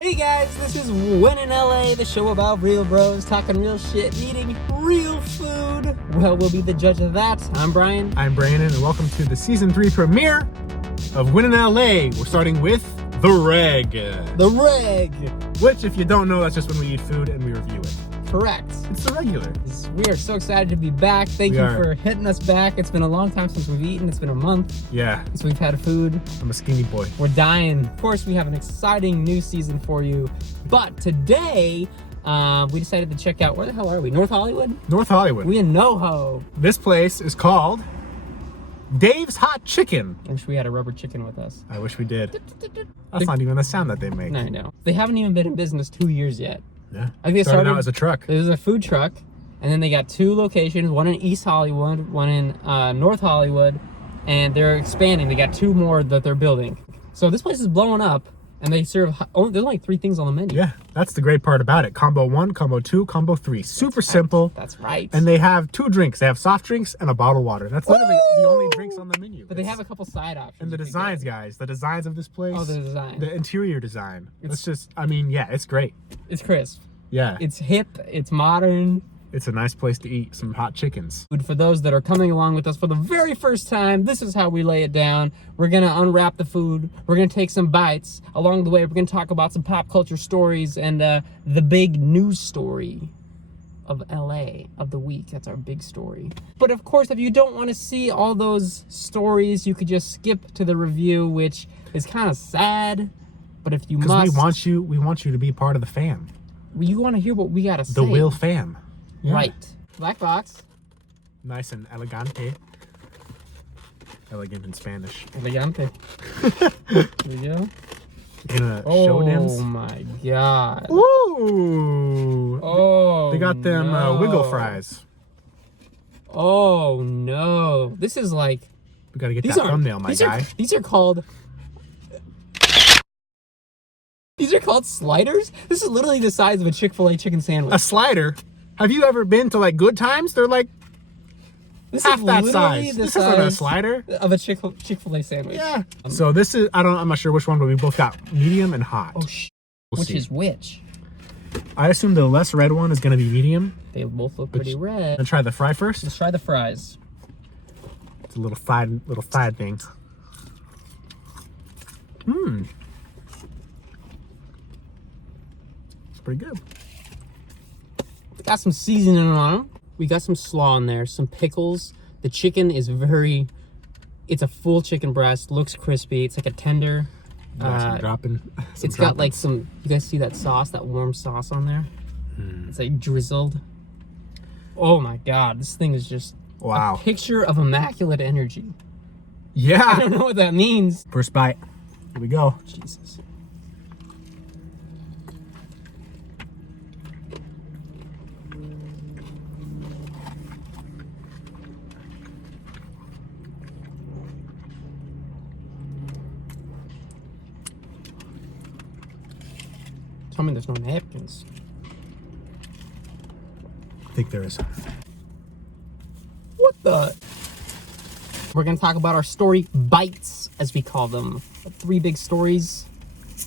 Hey guys, this is When in LA, the show about real bros talking real shit, eating real food. Well, we'll be the judge of that. I'm Brian. I'm Branden, and welcome to the Season 3 premiere of When in LA. We're starting with The Reg. The Reg. Which, if you don't know, that's just when we eat food and we review it. Correct. It's the regular. We are so excited to be back. Thank you for hitting us back. It's been a long time since we've eaten. It's been a month. Yeah. Since we've had food. I'm a skinny boy. We're dying. Of course, we have an exciting new season for you. But today, we decided to check out, where the hell are we? North Hollywood? North Hollywood. We in NoHo. This place is called Dave's Hot Chicken. I wish we had a rubber chicken with us. I wish we did. That's not even the sound that they make. I know. They haven't even been in business 2 years yet. Yeah. I think they started out as a truck. There's a food truck, and then they got 2 locations, one in East Hollywood, one in North Hollywood, and they're expanding. They got 2 more that they're building. So this place is blowing up, and they serve, there's only 3 things on the menu. Yeah, that's the great part about it. Combo 1, Combo 2, Combo 3. Super simple. That's right. And they have 2 drinks. They have soft drinks and a bottled water. That's literally the only drinks on the menu. But they have a couple side options. And the designs, guys. The designs of this place. Oh, the design. The interior design. It's just, I mean, yeah, it's great. It's crisp. Yeah. It's hip. It's modern. It's a nice place to eat some hot chickens. For those that are coming along with us for the very first time, this is how we lay it down. We're going to unwrap the food. We're going to take some bites. Along the way, we're going to talk about some pop culture stories and the big news story of LA of the week. That's our big story. But of course, if you don't want to see all those stories, you could just skip to the review, which is kind of sad. But if you must... Because we want you to be part of the fam. You want to hear what we got to say. The WIL fam. Yeah. Right. Black box. Nice and elegante. Elegant in Spanish. Elegante. There you go. In a show dims. Oh my god. Ooh. Oh. They got them wiggle fries. Oh no. This is like. We gotta get that thumbnail, my guy. These are called. These are called sliders? This is literally the size of a Chick-fil-A chicken sandwich. A slider? Have you ever been to like Good Times? They're like half that size. This isn't a slider of a Chick-fil-A sandwich. Yeah. So this is, I'm not sure which one, but we both got medium and hot. Oh Which is which? I assume the less red one is gonna be medium. They both look pretty red. Let's try the fry first. Let's try the fries. It's a little fried thing. Mmm. It's pretty good. Got some seasoning on them. We got some slaw in there, some pickles. The chicken is it's a full chicken breast, looks crispy. It's like a tender. It's got like some, you guys see that sauce, that warm sauce on there? It's like drizzled. Oh my God, this thing is just a picture of immaculate energy. Yeah. I don't know what that means. First bite. Here we go. Jesus. Tell me there's no napkins. I think there is. What the? We're gonna talk about our story bites, as we call them. 3 big stories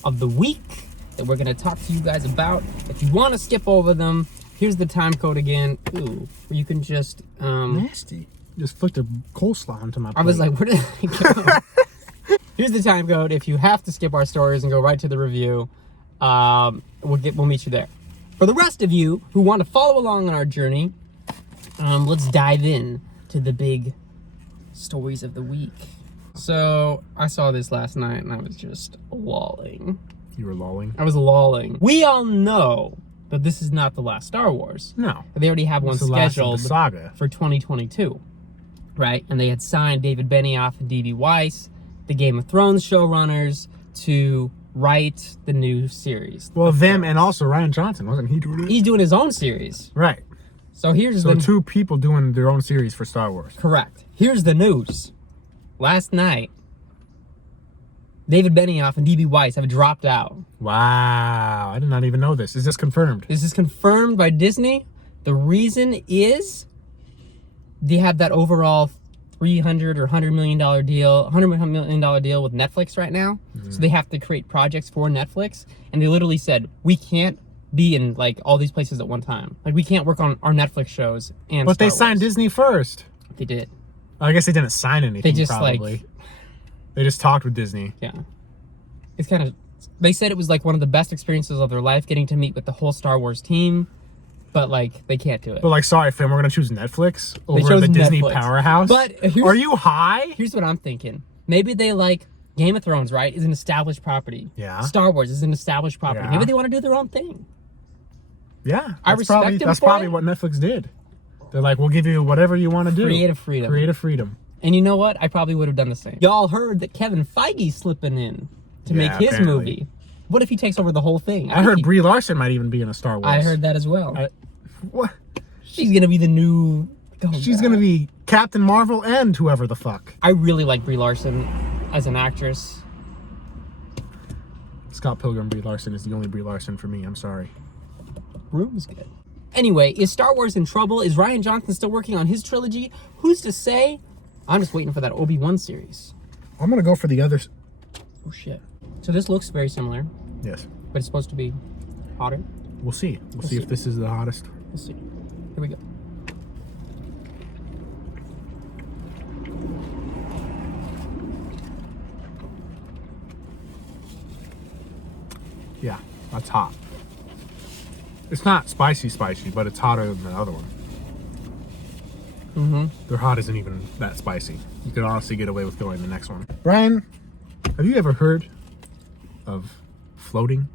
of the week that we're gonna talk to you guys about. If you wanna skip over them, here's the time code again. Ooh, where you can just, nasty. Just flicked a coleslaw onto my plate. I was like, where did I go? Here's the time code. If you have to skip our stories and go right to the review, we'll meet you there. For the rest of you who want to follow along on our journey, let's dive in to the big stories of the week. So I saw this last night and I was just lolling. You were lolling? I was lolling. We all know that this is not the last Star Wars. No. They already have one scheduled saga for 2022, right? And they had signed David Benioff and D.B. Weiss, the Game of Thrones showrunners, to write the new series. Well, them and also Rian Johnson, wasn't he doing it? He's doing his own series. Right. So here's the 2 people doing their own series for Star Wars. Correct. Here's the news. Last night, David Benioff and D.B. Weiss have dropped out. Wow. I did not even know this. Is this confirmed? This is confirmed by Disney. The reason is they have that overall $300 or $100 million deal, $100 million deal with Netflix right now. Mm-hmm. So they have to create projects for Netflix, and they literally said we can't be in like all these places at one time. Like we can't work on our Netflix shows and. But Star they signed Wars. Disney first. They did. I guess they didn't sign anything. They just probably. They just talked with Disney. Yeah, it's kind of. They said it was like one of the best experiences of their life, getting to meet with the whole Star Wars team. But like they can't do it. But like, sorry, fam, we're gonna choose Netflix over the Disney powerhouse. But are you high? Here's what I'm thinking. Maybe they like Game of Thrones, right? Is an established property. Yeah. Star Wars is an established property. Yeah. Maybe they want to do their own thing. Yeah, I respect them. That's probably what Netflix did. They're like, we'll give you whatever you want to do. Creative freedom. Creative freedom. And you know what? I probably would have done the same. Y'all heard that Kevin Feige's slipping in to make his apparently. movie. What if he takes over the whole thing? I heard Brie Larson might even be in a Star Wars. I heard that as well. What? She's gonna be the new. She's gonna be Captain Marvel and whoever the fuck. I really like Brie Larson as an actress. Scott Pilgrim Brie Larson is the only Brie Larson for me. I'm sorry. Room's good. Anyway, is Star Wars in trouble? Is Rian Johnson still working on his trilogy? Who's to say? I'm just waiting for that Obi-Wan series. I'm gonna go for the others. Oh shit. So this looks very similar. Yes. But it's supposed to be hotter. We'll see. We'll see if this is the hottest. We'll see. Here we go. Yeah, that's hot. It's not spicy, but it's hotter than the other one. Mm-hmm. Their hot isn't even that spicy. You could honestly get away with going the next one. Brian, have you ever heard of floating?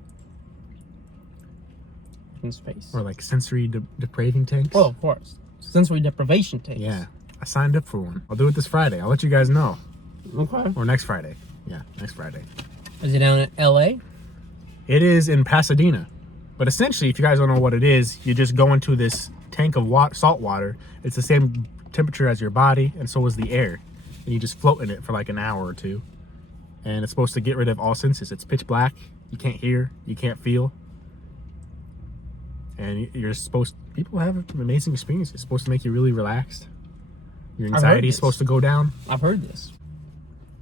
In space. Or like sensory depraving tanks? Oh, of course. Sensory deprivation tanks. Yeah, I signed up for one. I'll do it this Friday. I'll let you guys know. Okay. Or next Friday. Yeah, next Friday. Is it down in LA? It is in Pasadena. But essentially, if you guys don't know what it is, you just go into this tank of salt water. It's the same temperature as your body, and so is the air. And you just float in it for like an hour or two. And it's supposed to get rid of all senses. It's pitch black. You can't hear. You can't feel. And you're supposed... People have an amazing experience. It's supposed to make you really relaxed. Your anxiety is supposed to go down. I've heard this.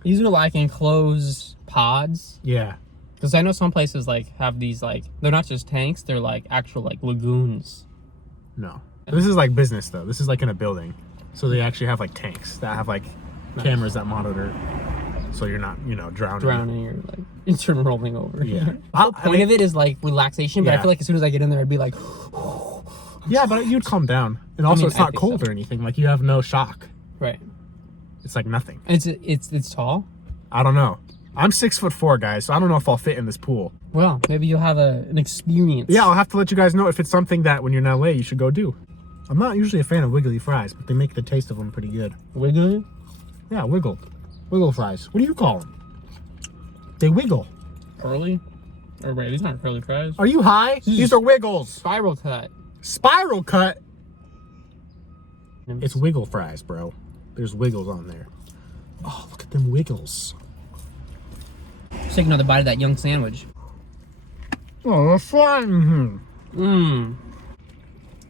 These are like enclosed pods. Yeah. Because I know some places like have these like... They're not just tanks. They're like actual like lagoons. No. This is like business though. This is like in a building. So they actually have like tanks that have like cameras that monitor, so you're not, you know, drowning. You're like instant rolling over. Yeah. The point of it is like relaxation, but I Yeah. feel like as soon as I get in there, I'd be like, Yeah, but you'd calm down. And also, it's I not think cold so. or anything. Like you have no shock. right. It's like nothing. It's tall. I don't know. I'm 6'4", guys, so I don't know if I'll fit in this pool. Well, maybe you'll have an experience. Yeah, I'll have to let you guys know if it's something that when you're in LA you should go do. I'm not usually a fan of wiggly fries, but they make the taste of them pretty good. Wiggle. Yeah, wiggle fries. What do you call them? They wiggle. Curly. Or wait, these aren't curly fries. Are you high? These are wiggles. Spiral cut. Spiral cut. It's wiggle fries, bro. There's wiggles on there. Oh, look at them wiggles. Let's take another bite of that young sandwich. Oh, that's fine. Mmm.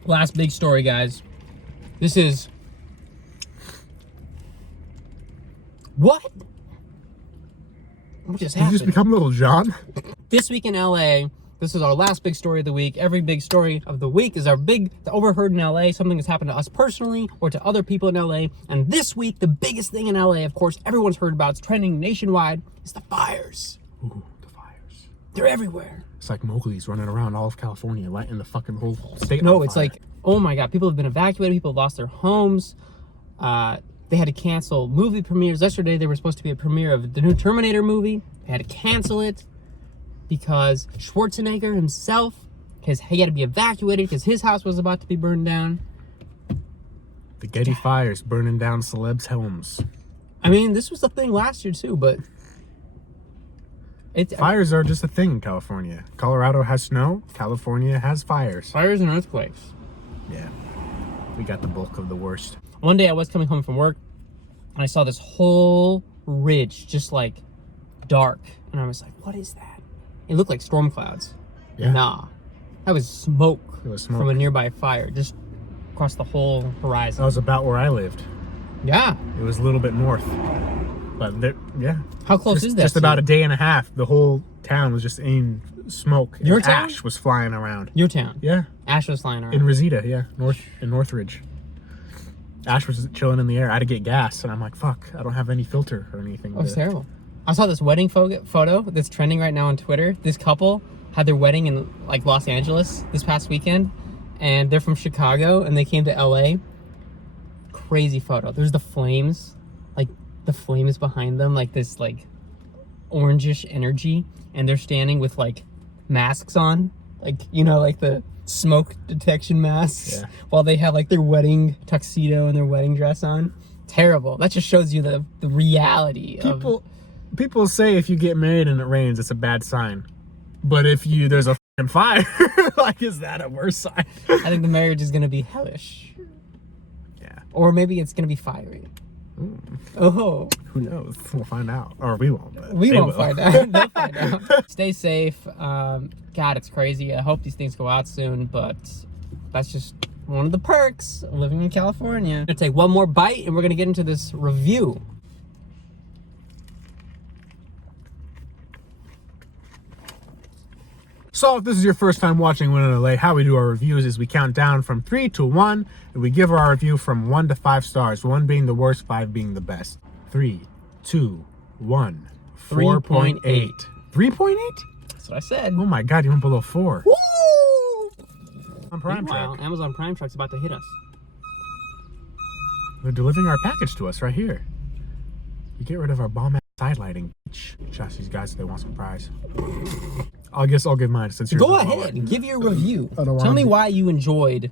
Last big story, guys. This is... What? What just Did you happened? just become Little John? This week in LA, this is our last big story of the week. Every big story of the week is the overheard in LA, something that's happened to us personally or to other people in LA. And this week, the biggest thing in LA, of course, everyone's heard about, it's trending nationwide, is the fires. Ooh, the fires. They're everywhere. It's like Mowgli's running around all of California, lighting the fucking whole state No, on it's fire. like, oh my God, people have been evacuated, people have lost their homes. They had to cancel movie premieres. Yesterday, there was supposed to be a premiere of the new Terminator movie. They had to cancel it because Schwarzenegger himself, he had to be evacuated because his house was about to be burned down. The Getty fires burning down celebs' homes. I mean, this was the thing last year too, but Fires are just a thing in California. Colorado has snow. California has fires. Fires and earthquakes. Yeah. We got the bulk of the worst. One day I was coming home from work and I saw this whole ridge just like dark. And I was like, what is that? It looked like storm clouds. Yeah. Nah. That was smoke, It was smoke. from a nearby fire just across the whole horizon. That was about where I lived. Yeah. It was a little bit north. But yeah. How close just, is that? Just to about you? a day and a half. The whole town was just in smoke. Your and town? ash was flying around. Your town. Yeah. Ash was flying around. In Reseda, yeah. In Northridge. Ash was chilling in the air. I had to get gas, and I'm like, fuck, I don't have any filter or anything. Oh, it's terrible. I saw this wedding photo that's trending right now on Twitter. This couple had their wedding in like Los Angeles this past weekend, and they're from Chicago, and they came to LA. Crazy photo. There's the flames, like the flames behind them, like this like orangish energy, and they're standing with like masks on, like, you know, like the smoke detection masks, yeah. while they have like their wedding tuxedo and their wedding dress on. Terrible. That just shows you the reality. People say if you get married and it rains, it's a bad sign. But if there's a fucking fire, like, is that a worse sign? I think the marriage is gonna be hellish. Yeah. Or maybe it's gonna be fiery. Oh. Who knows? We'll find out. Or we won't. But We they won't will. find out. They'll find out. Stay safe. God, it's crazy. I hope these things go out soon, but that's just one of the perks of living in California. I'm gonna take one more bite and we're gonna get into this review. So if this is your first time watching Win in LA, how we do our reviews is we count down from 3 to 1, and we give our review from 1 to 5 stars, 1 being the worst, 5 being the best. 3, 2, 1. 4.8. 3.8? That's what I said. Oh my god, you went below 4. Woo! On Prime Meanwhile, Track. Amazon Prime Truck's about to hit us. They're delivering our package to us right here. We get rid of our bomb ass side lighting. Trust these guys if they want some fries. I guess I'll give mine since you're Go ahead and give your review. Tell me why you enjoyed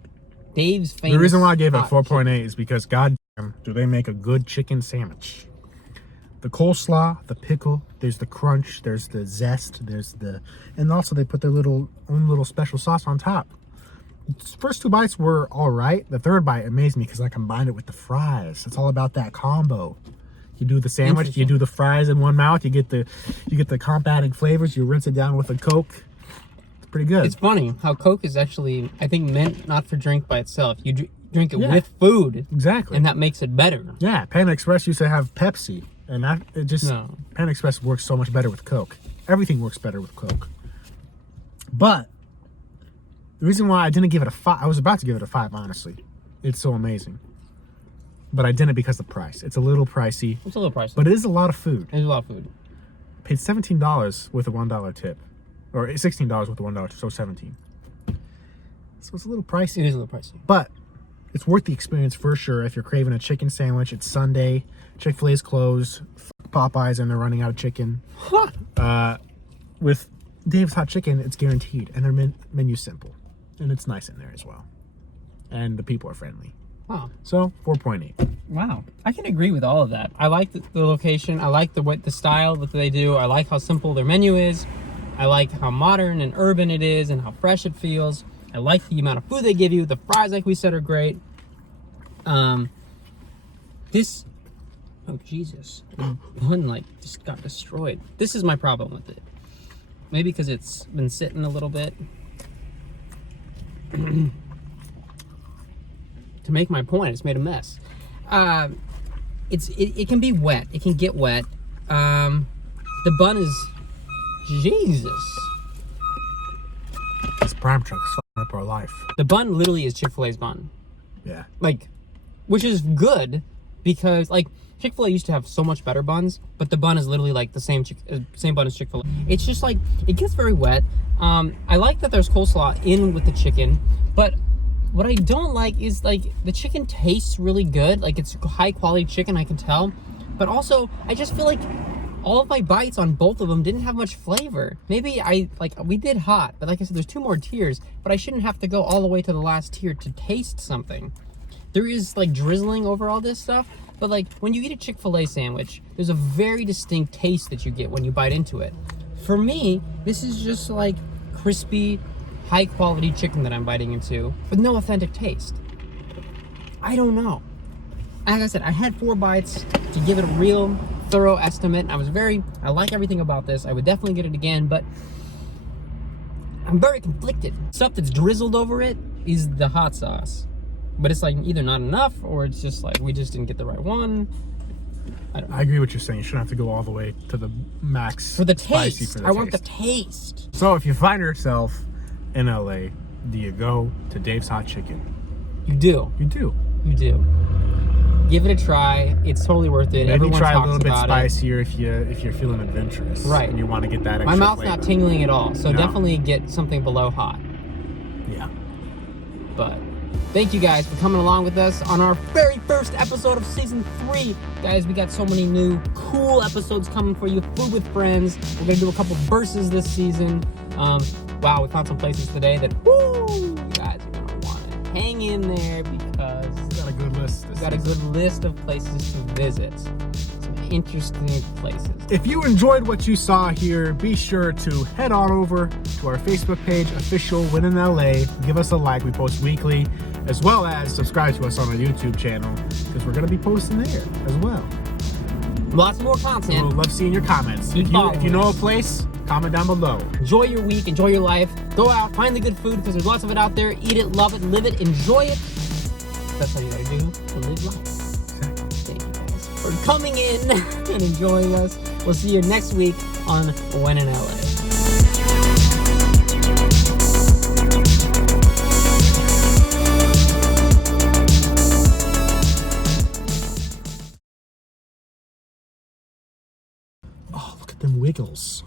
Dave's famous. The reason why I gave it hot 4.8 is because goddamn, do they make a good chicken sandwich? The coleslaw, the pickle, there's the crunch, there's the zest, and also they put their own little special sauce on top. First 2 bites were all right. The third bite amazed me because I combined it with the fries. It's all about that combo. You do the sandwich, you do the fries in one mouth, you get the compounding flavors, you rinse it down with a Coke. It's pretty good. It's funny how Coke is actually, I think, meant not for drink by itself. You drink it with food. Exactly. And that makes it better. Yeah, Panda Express used to have Pepsi, and Panda Express works so much better with Coke. Everything works better with Coke. But the reason why I didn't give it a 5, I was about to give it a 5, honestly. It's so amazing. But I didn't because of the price. It's a little pricey. It's a little pricey. But it is a lot of food. It's a lot of food. Paid $17 with a $1 tip. Or $16 with a $1 tip, so $17. So it's a little pricey. It is a little pricey. But it's worth the experience for sure if you're craving a chicken sandwich. It's Sunday. Chick-fil-A's closed. Popeyes, and they're running out of chicken. With Dave's Hot Chicken, it's guaranteed. And their menu's simple. And it's nice in there as well. And the people are friendly. Wow. So 4.8. Wow. I can agree with all of that. I like the location. I like the style that they do. I like how simple their menu is. I like how modern and urban it is and how fresh it feels. I like the amount of food they give you. The fries, like we said, are great. Oh Jesus. The bun like just got destroyed. This is my problem with it. Maybe because it's been sitting a little bit. To make my point, it's made a mess. It can be wet. It can get wet. The bun is Jesus. This Prime Truck is fucking up our life. The bun literally is Chick-fil-A's bun. Yeah. Like, which is good because like Chick-fil-A used to have so much better buns, but the bun is literally like the same bun as Chick-fil-A. It's just like it gets very wet. I like that there's coleslaw in with the chicken, but what I don't like is like the chicken tastes really good. Like it's high quality chicken, I can tell. But also, I just feel like all of my bites on both of them didn't have much flavor. Maybe we did hot, but like I said, there's 2 more tiers, but I shouldn't have to go all the way to the last tier to taste something. There is like drizzling over all this stuff, but like when you eat a Chick-fil-A sandwich, there's a very distinct taste that you get when you bite into it. For me, this is just like crispy, high quality chicken that I'm biting into with no authentic taste. I don't know. Like I said, I had 4 bites to give it a real thorough estimate. I like everything about this. I would definitely get it again, but I'm very conflicted. Stuff that's drizzled over it is the hot sauce. but it's like either not enough or it's just like we just didn't get the right one. I agree with what you're saying. You shouldn't have to go all the way to the max For the spicy taste. for the I want the taste. taste. So if you find yourself in LA, do you go to Dave's Hot Chicken? You do. You do. You do. Give it a try. It's totally worth it. Maybe Everyone try a talks little bit about spicier if you're feeling adventurous. Right. And you want to get that extra My mouth's flavor. not tingling at all, so No. definitely get something below hot. Yeah. But thank you guys for coming along with us on our very first episode of season 3. Guys, we got so many new cool episodes coming for you. Food with friends. We're gonna do a couple verses this season. Wow, we found some places today that you guys are gonna want to hang in there because We got a good list. we got a good list of places to visit. Some interesting places. If you enjoyed what you saw here, be sure to head on over to our Facebook page, Official Win in LA. Give us a like. We post weekly, as well as subscribe to us on our YouTube channel because we're going to be posting there as well. Lots more So content. we'll love seeing your comments. Keep If you know a following us. place, comment down below. Enjoy your week, enjoy your life. Go out, find the good food because there's lots of it out there. Eat it, love it, live it, enjoy it. That's all you gotta do to live life. Thank you guys for coming in and enjoying us. We'll see you next week on When in LA. Oh, look at them wiggles.